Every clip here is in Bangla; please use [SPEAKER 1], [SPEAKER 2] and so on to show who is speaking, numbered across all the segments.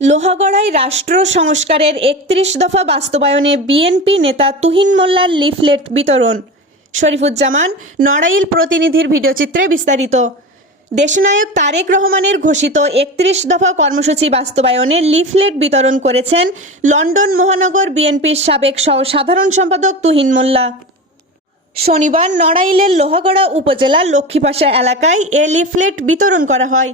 [SPEAKER 1] লোহাগড়ায় রাষ্ট্র সংস্কারের একত্রিশ দফা বাস্তবায়নে বিএনপি নেতা তুহিন মোল্লার লিফলেট বিতরণ। শরীফুজ্জামান, নড়াইল প্রতিনিধির ভিডিওচিত্রে বিস্তারিত। দেশনায়ক তারেক রহমানের ঘোষিত একত্রিশ দফা কর্মসূচি বাস্তবায়নে লিফলেট বিতরণ করেছেন লন্ডন মহানগর বিএনপির সাবেক সহ সাধারণ সম্পাদক তুহিন মোল্লা। শনিবার নড়াইলের লোহাগড়া উপজেলার লক্ষ্মীপাশা এলাকায় এ লিফলেট বিতরণ করা হয়।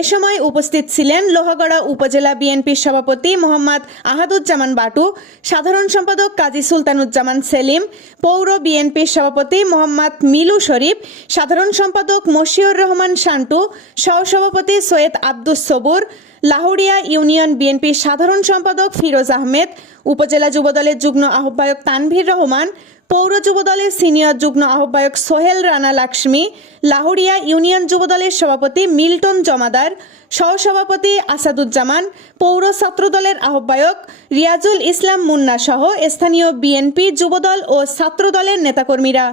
[SPEAKER 1] এ সময় উপস্থিত ছিলেন লোহাগড়া উপজেলা বিএনপির সভাপতি মোহাম্মদ আহাদুজ্জামান বাটু, সাধারণ সম্পাদক কাজী সুলতানুজ্জামান সেলিম, পৌর বিএনপির সভাপতি মোহাম্মদ মিলু শরীফ, সাধারণ সম্পাদক মশিউর রহমান শান্টু, সহসভাপতি সৈয়দ আব্দুস সবুর লাহুড়িয়া ইউনিয়ন বিএনপির সাধারণ সম্পাদক ফিরোজ আহমেদ, উপজেলা যুবদলের যুগ্ম আহ্বায়ক তানভীর রহমান, পৌর যুবদলের সিনিয়র যুগ্ম আহ্বায়ক সোহেল রানা লাক্ষ্মী লাহুড়িয়া ইউনিয়ন যুবদলের সভাপতি মিল্টন জমাদার, সহসভাপতি আসাদুজ্জামান, পৌর ছাত্রদলের আহ্বায়ক রিয়াজুল ইসলাম মুন্না সহ স্থানীয় বিএনপি যুবদল ও ছাত্রদলের নেতাকর্মীরা।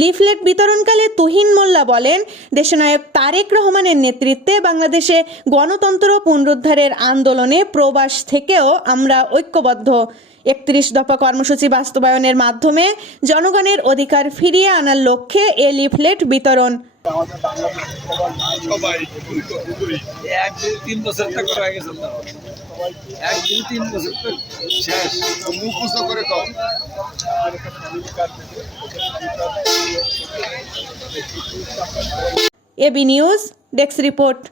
[SPEAKER 1] লিফলেট বিতরণকালে তুহিন মোল্লা বলেন দেশনায়ক তারেক রহমানের নেতৃত্বে বাংলাদেশে গণতন্ত্র পুনরুদ্ধারের আন্দোলনে প্রবাস থেকেও আমরা ঐক্যবদ্ধ। একত্রিশ দফা কর্মসূচি বাস্তবায়নের মাধ্যমে জনগণের অধিকার ফিরিয়ে আনার লক্ষ্যে এ লিফলেট বিতরণ।
[SPEAKER 2] শেষ।
[SPEAKER 1] ए न्यूज़ डेस्क रिपोर्ट